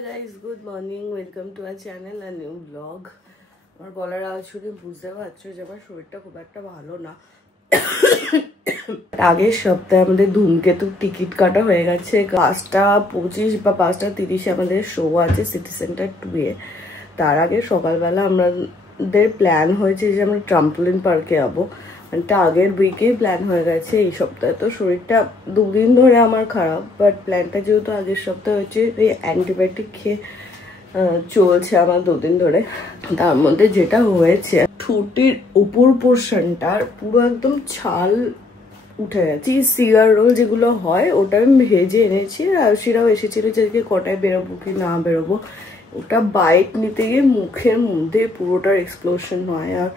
Hi guys, good morning. Welcome to our channel, a new vlog. আমার গলার আওয়াজ শুনে বুঝতে পারছো যে আমার শরীরটা খুব একটা ভালো না। আগের সপ্তাহে আমাদের ধূমকেতুর টিকিট কাটা হয়ে গেছে। 5:25 বা 5:30 আমাদের শো আছে সিটি সেন্টার 2-এ। তার আগে সকালবেলা আমাদের প্ল্যান হয়েছে যে আমরা ট্রাম্পলিন পার্কে যাবো। এটা আগের উইকেই প্ল্যান হয়ে গেছে। এই সপ্তাহে তো শরীরটা 2 দিন ধরে আমার খারাপ, বাট প্ল্যানটা যেহেতু আগের সপ্তাহে হচ্ছে এই অ্যান্টিবায়োটিক খেয়ে চলছে আমার 2 দিন ধরে। তার মধ্যে যেটা হয়েছে, ঠোঁটের উপর পোর্শনটার পুরো একদম ছাল উঠে গেছে। সিগার রোল যেগুলো হয় ওটা আমি ভেজে এনেছি, আর সেটাও এসেছিল যে কটায় বেরোবো কি না বেরোবো। ওটা বাইট নিতে গিয়ে মুখের মধ্যে পুরোটার এক্সপ্লোশন হয় আর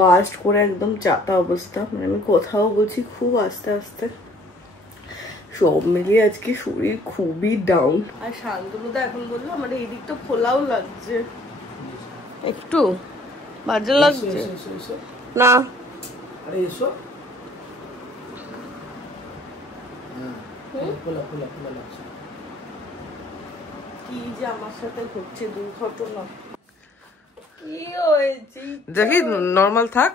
বাস্ট করে একদম চাতা অবস্থা। মানে আমি কথাও বলছি খুব আস্তে আস্তে। সব মিলিয়ে আজকে শরীর খুবই ডাউন। আর শান্তনুদা এখন বললো আমার এই দিকটা ফোলাও লাগছে, একটু বাজে লাগছে না। আরে এসো, ফোলা ফোলা ফোলা লাগছে। কি যে আমার সাথে ঘটছে দুর্ঘটনা। কি হয়েছে দেখি নরমাল থাক।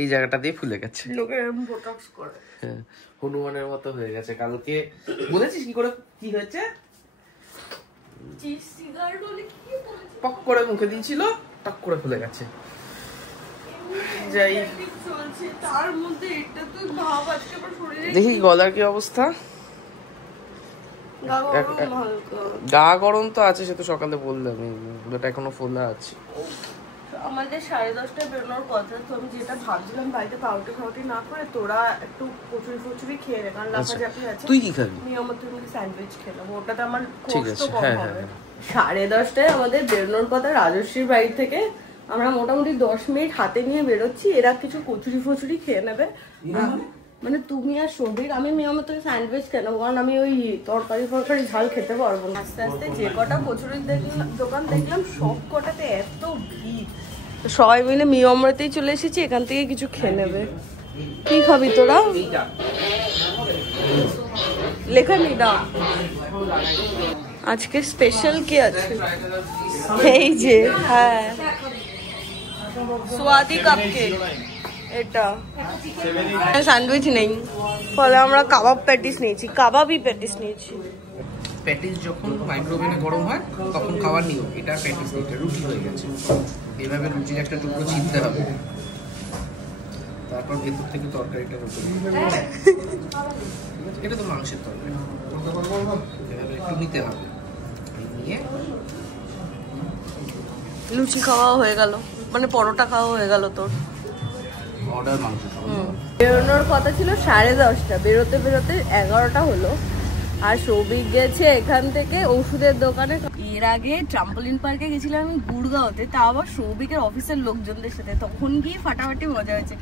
এই জায়গাটা দিয়ে ফুলে গেছে। লোকে বোটক্স করে। হ্যাঁ, হনুমানের মতো হয়ে গেছে। কালকে বলেছিস কি করে কি হয়েছে? পক করে মুখে দিয়েছিল, টক করে ফুলে গেছে। যাই তার মধ্যে এটা তো ভাব আজকে আমার শরীরে। দেখি গলার কি অবস্থা। গা গরম তো আছে, সে তো সকালে বললাম, ওটা এখনো ফোলা আছে। আমাদের 10:30টায় বেরোনোর কথা, তো আমি যেটা ভাবছিলাম বাড়িতে পাউরুটি না করে তোরা একটু কচুরি খেয়ে নে, কারণ লাফাঝাপি আছে। তুই কি খাবি? আমি আমার স্যান্ডউইচ খেলাম, ওটাতে আমার ঠিক কষ্ট আছে। কম হ্যাঁ হবে। হ্যাঁ, 10:30টায় আমাদের বেরোনোর কথা রাজশ্রীর বাড়ি থেকে। আমরা মোটামুটি 10 মিনিট হাতে নিয়ে বেরোচ্ছি। এরা কিছু কচুরি খেয়ে নেবে, মানে তুমি আর সবির। আমি মেয়ের থেকে স্যান্ডউইচ কেন, কারণ আমি ওই তরকারি ঝাল খেতে পারবো না। আস্তে আস্তে যে কটা কচুরির দোকান দেখলাম সব কটাতে এত ভিড়। সবাই মিলে মিয়মরাতেই চলে এসেছি, এখান থেকে কিছু খেয়ে নেবে। কি খাবি তোরা? লেখা নি দাও। আজকে স্পেশাল কি আছে? এই যে হ্যাঁ, সোয়াদি কাপকেক। এটা স্যান্ডউইচ নেই, ফলে আমরা কাবাব প্যাটিস নিয়েছি। কাবাবই প্যাটিস নিয়েছি। প্যাটিস যখন মাইক্রোওভেনে গরম হয় তখন খাওয়ার নিয়ম। এটা প্যাটিস নেই, এটা রুটি হয়ে গেছে। এইভাবে রুটির একটা টুকরো ছিনতে হবে, তারপর ভেতর থেকে তরকারিটা রুটি। এটা তো মাংসের তরকারি, এভাবে একটু নিতে হবে। নিয়ে লুচি খাওয়া হয়ে গেল, মানে পরোটা খাওয়া হয়ে গেল তোর। অর্ডার মাংস বেরোনোর কথা ছিল 10:30, বেরোতে বেরোতে 11টা হলো। আর সৌভিক গেছে এখান থেকে ওষুধের দোকানে। এর আগে ট্রাম্পলিন পার্কে গেছিলাম আমি গুড়গাঁওতে, তা আবার সৌভিকের অফিসের লোকজনদের সাথে। তখন গিয়ে ফাটাফাটি মজা হয়েছে।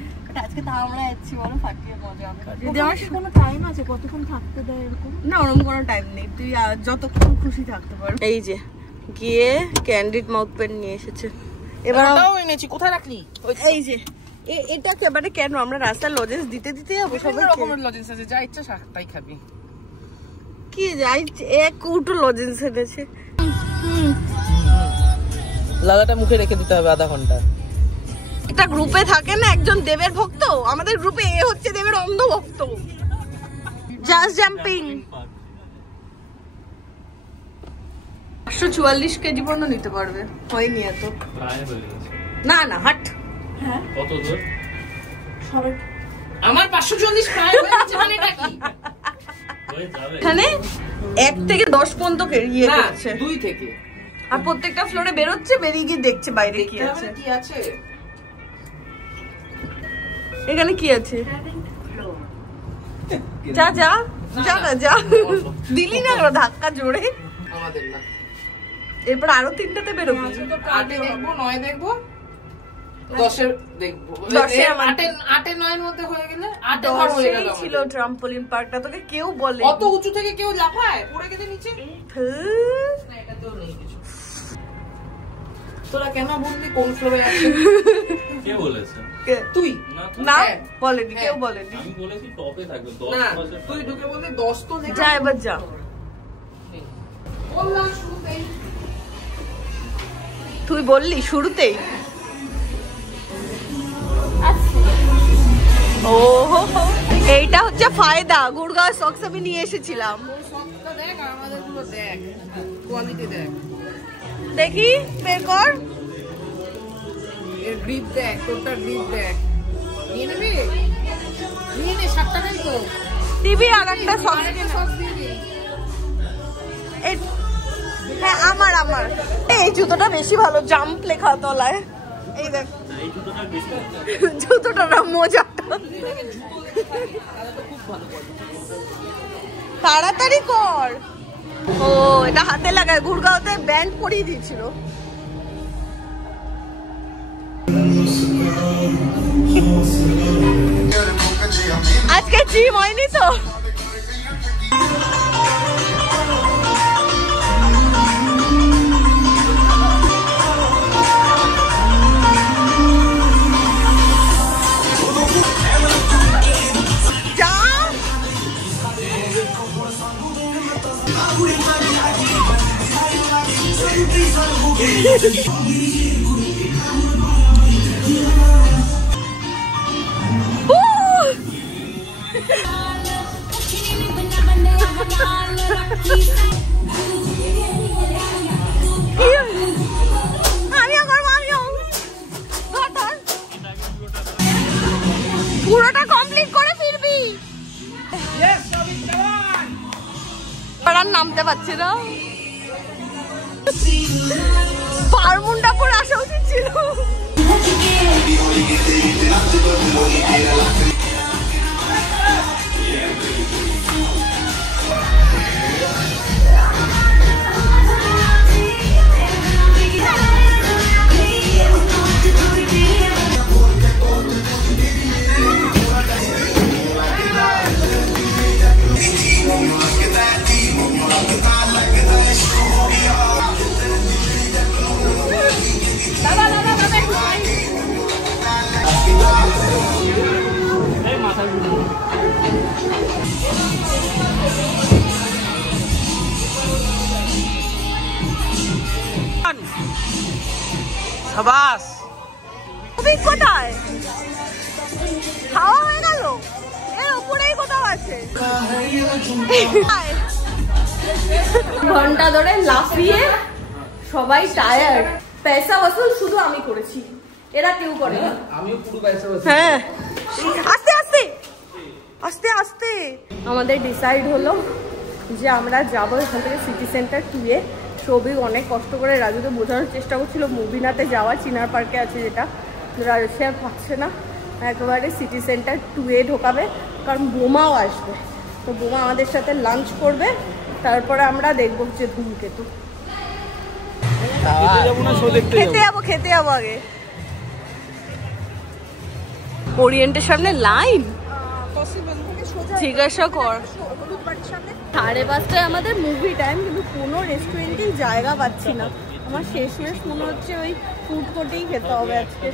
আজকে তা আমরা যাচ্ছি, বলো ফাটিয়ে মজা হবে। যদি আমার কোনো টাইম আছে কতক্ষণ থাকতে দেয় এরকম? না, ওরকম কোনো টাইম নেই, তুই যতক্ষণ খুশি থাকতে পারবি। এই যে গিয়ে ক্যান্ডিড মাউথ পেন নিয়ে এসেছে। এবার এনেছি, কোথায় রাখলি? এই যে এটা একেবারে কেন আমরা রাস্তার লজেন্স দিতে যাবো? সব রকমের লজেন্স আছে, যা ইচ্ছা তাই খাবি। কি যাই, এক কৌটো লজেন্স এনেছে। লাগাটা মুখে রেখে দিতে হবে আধা ঘন্টা। একটা গ্রুপে থাকে না একজন দেবের ভক্ত, আমাদের গ্রুপে এ হচ্ছে দেবের অন্ধ ভক্ত। জাস্ট জাম্পিং 144 কেজি পর্যন্ত নিতে পারবে। হয়নি এত, না না হাট। হ্যাঁ কত দূর? আমার 540 প্রায় হয়ে গেছে, মানে নাকি এখানে 1 থেকে 10 পর্যন্ত ইয়ে করছে, 2 থেকে। আর প্রত্যেকটা ফ্লোরে বেরোচ্ছে, বেরিয়ে গিয়ে দেখছে বাইরে কি আছে। কি আছে এখানে কি আছে? যা যা যা না যা, দিলি না ধাক্কা জোরে। আমাদের না, এরপর আরো 3টাতে বেরোবি। 8 দেখবো, 9 দেখবো, 10 দেখবো। 8 9 মধ্যে হয়ে গেলে 8 হয়ে গেল। ছিল ট্রাম্পলিন পার্কটা, তোকে কেউ বলে? অত উঁচু থেকে কেউ লাফায় পড়ে গেলে নিচে? না, এটাতেও নেই কিছু। তোরা কেন বললি কোন ফ্লোরে আছে? কে বলেছে? তুই না বলেনি, কেউ বলেনি। আমি বলেছি টপে থাকবে 10। না, তুই ঢুকে বললি 10 তো। যা এবার যা। তুই বললি শুরুতেই। ও এইটা হচ্ছে ফায়দা। গুড়গাঁও সক্স আমি নিয়ে এসেছিলাম। দেখি বের কর। গ্রিপ দেখ, তোরটা গ্রিপ দেখ। নিয়ে নেবি? নিয়ে নে, 7 টাকাই তো। দিবি আর একটা সক্স। হ্যাঁ আমার এই জুতোটা বেশি ভালো, জাম্প লেখা তলায়। এই দেখ জুতোটা না, মোজাটা। তাড়াতাড়ি কর। ও এটা হাতে লাগায়, গুড়গাঁওতে ব্যান্ড পরিয়ে দিয়েছিল। আজকে জিম হয়নি তো? পুরোটা কমপ্লিট করে ফিরবি। আর নামতে পারছি না। পারমুন্ডা পরে আসা উচিত ছিল। সাবাস। কোথায় খাওয়া হয়ে গেল? এর উপরেই কোথাও আছে। ঘন্টা ধরে লাফিয়ে সবাই টায়ার্ড। পয়সা ওসুল শুধু আমি করেছি, এরা কেউ করে না। আমিও পুরো পয়সা ওসুল। হ্যাঁ আস্তে আস্তে আস্তে আস্তে। আমাদের ডিসাইড হলো যে আমরা যাবো এখান থেকে সিটি সেন্টার 2-এ। সবই অনেক কষ্ট করে রাজুকে বোঝানোর চেষ্টা করছিল মুভিনাতে যাওয়া, চিনার পার্কে আছে যেটা। রাজু সে আর পাচ্ছে না, একেবারে সিটি সেন্টার 2-এ ঢোকাবে, কারণ বোমাও আসবে। তো বোমা আমাদের সাথে লাঞ্চ করবে, তারপরে আমরা দেখবো হচ্ছে ধূমকেতু। খেতে যাবো আগে। ওরিয়েন্টের সামনে লাইন জিজ্ঞাসা কর। 5:30 আমাদের মুভি টাইম, কিন্তু কোনো রেস্টুরেন্টেই জায়গা পাচ্ছি না। আমার শেষ মনে হচ্ছে ওই ফুড কোর্টেই খেতে হবে আজকে।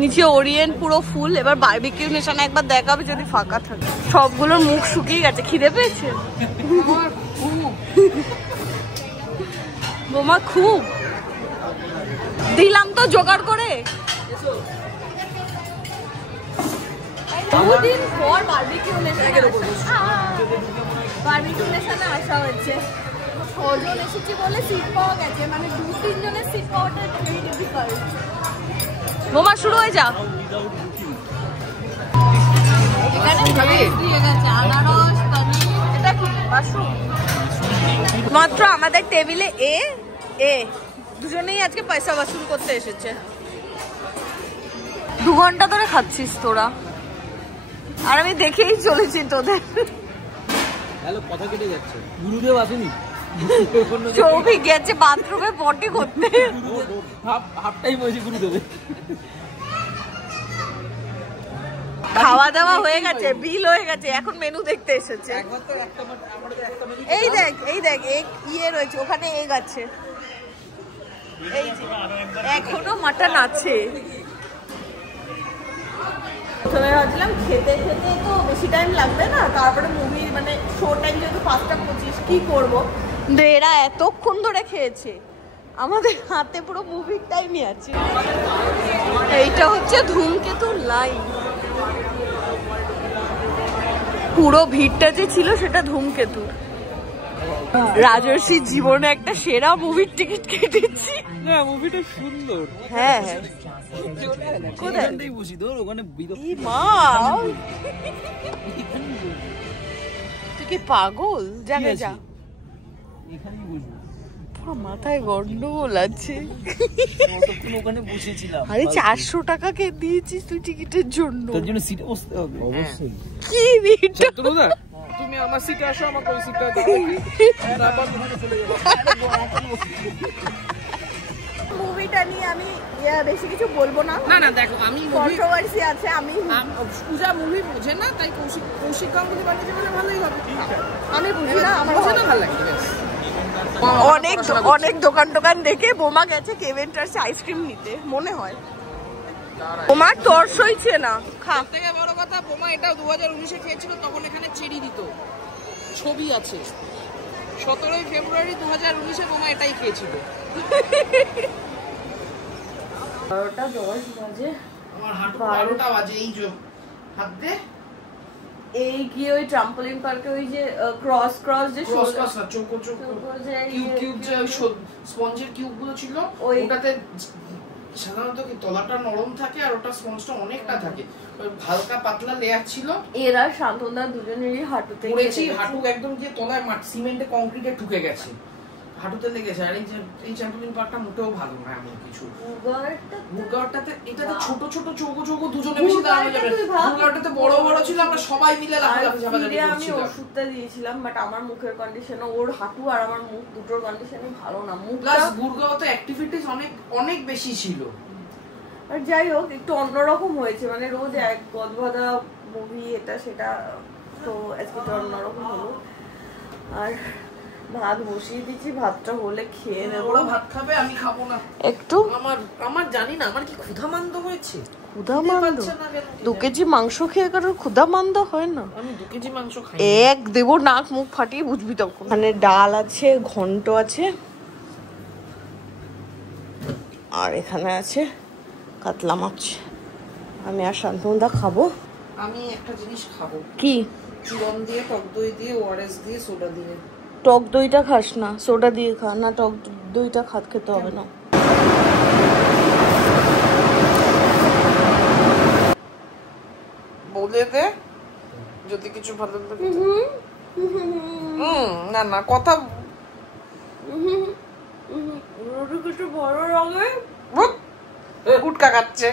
নিচে ওরিয়েন্ট পুরো ফুল। এবার বারবিকিউ নেশন একবার দেখাবে যদি ফাঁকা থাকে। সবগুলোর মুখ শুকিয়ে গেছে, খিদে পেয়েছে বোমা খুব। দিলাম তো জোগাড় করে। দুদিন পর বারবিকিউ নেশনে আসা হয়েছে। 6 জন এসেছি বলে সিট পাওয়া গেছে, মানে 2-3 জনের সিট পাওয়াটা খুবই ডিফিকাল্ট। বোমা শুরু হয়ে যা। মাত্র আমাদের টেবিলে এ দুজনেই আজকে পয়সা বাসুল করতে এসেছে। 2 ঘন্টা ধরে খাচ্ছিস তোরা, আর আমি দেখেই চলেছি তোদের। হ্যালো, কথা কেটে যাচ্ছে। গুরুদেব আসেনি? সৌভিক গেছে বাথরুমে পটি করতে। হাফ টাইম হয়েছে গুরুদেবে। খাওয়া দাওয়া হয়ে গেছে, বিল হয়ে গেছে, এখন মেনু দেখতে এসেছে। এই দেখ ইয়ে রয়েছে ওখানে, এগ আছে। এই যে এখনো মাটন আছে। প্রথমে ভাবছিলাম খেতে তো বেশি টাইম লাগবে না, তারপরে মুভি মানে শো টাইম যেহেতু 5:25 কি করবো, এরা এতক্ষণ ধরে খেয়েছে, আমাদের হাতে পুরো মুভির টাইমই আছে। এইটা হচ্ছে ধূমকেতু লাইন, পুরো ভিড়টা যে ছিল সেটা ধূমকেতু। রাজর্ষি জীবনে একটা সেরা মুভির টিকিট কেটেছি। না মুভিটা সুন্দর। হ্যাঁ হ্যাঁ, কোথায় বসি তোর ওখানে মা, তুই কি পাগল? জায়গা যা, এখানেই বসবো। পুরো মাথায় গন্ডগোল আছে। ওখানে বসেছিলাম। আরে 400 টাকা কে দিয়েছিস তুই টিকিটের জন্য? তোর জন্য সিটে বসতে হবে অবশ্যই। কি ভিড়টা! তুমি আমার সিটে আসো, আমাকে ওই সিটটা চলে যাবো। মুভিটা নিয়ে আমি বেশি কিছু বলবো না। না না দেখো, আমি কন্ট্রোভার্সি আছে, আমি পূজা মুভি বোঝে না, তাই কৌশিক গাঙ্গুলি বানিয়েছে বলে ভালোই হবে। আমি বুঝি না, আমার বোঝে না, ভালো লাগে। অনেক দোকান দেখে বোমা গেছে কেভেন্টার্সে আইসক্রিম নিতে মনে হয়। বোমা তোর সইছে না, খা। থেকে বড় কথা, বোমা এটা 2019-এ খেয়েছিল, তখন এখানে চেরি দিত, ছবি আছে। 17 ফেব্রুয়ারি 2019-এ বোমা এটাই খেয়েছিল। 12:10 বাজে, আমার হাঁটু 12টা বাজে। এই যে হাত দে, এই গিয়ে ওই ট্রাম্পলিন পার্কে ওই যে ক্রস যে কিউব যে স্পঞ্জের কিউব গুলো ছিল, ওটাতে সাধারণত কি তলাটা নরম থাকে আর ওটা স্পঞ্জটা অনেকটা থাকে, হালকা পাতলা লেয়ার ছিল। এরা শান্তনদা দুজনেরই হাঁটুতে পড়েছি, হাঁটু একদম যে তলায় সিমেন্টে কংক্রিটে ঢুকে গেছে, হাঁটুতে লেগেছে। আর এই ট্রাম্পলিন পার্কটা মোটেও ভালো না এমন কিছু। বুগারটাতে এটাতে ছোট ছোট চৌকো দুজনে বেশি দাঁড়ানো যাবে। বুগারটাতে বড় বড় ছিল, আমরা সবাই মিলে লাফালাফি ঝাপাঝাপি করছিলাম। আমি ওষুধটা দিয়েছিলাম, বাট আমার মুখের কন্ডিশন, ওর হাঁটু আর আমার মুখ দুটোর কন্ডিশনই ভালো না। প্লাস গুরগাঁওতে অ্যাক্টিভিটিস অনেক বেশি ছিল। আর যাই হোক, একটু অন্যরকম হয়েছে, মানে রোজ এক গদগদা মুভি এটা সেটা, তো আজকে তো অন্যরকম হলো। আর ভাত বসিয়ে দিচ্ছি, ভাতটা হলে খেয়ে নেবো। ওরা ভাত খাবে, আমি খাবো না একটু। আমার জানি না আমার কি ক্ষুধামান্দ হয়েছে। ক্ষুধামান্দ? 2 কেজি মাংস খেয়ে কারোর ক্ষুধামান্দ হয় না? আমি 2 কেজি মাংস খাই, এক দেবো নাক মুখ ফাটিয়ে বুঝবি তখন। মানে ডাল আছে, ঘন্ট আছে, আর এখানে আছে কাতলা মাছ। আমি আর শান্তনুদা খাবো। আমি একটা জিনিস খাবো। কি? চুরন দিয়ে, টক দই দিয়ে, ওআরএস দিয়ে, সোডা দিয়ে। টক দইটা খাস না, সোডা দিয়ে খা। না, টক দইটা খেতে হবে না। বলে দে যদি কিছু ভালো লাগে। না না কথা কিছু ভালো লাগে, গুটকা খাচ্ছে।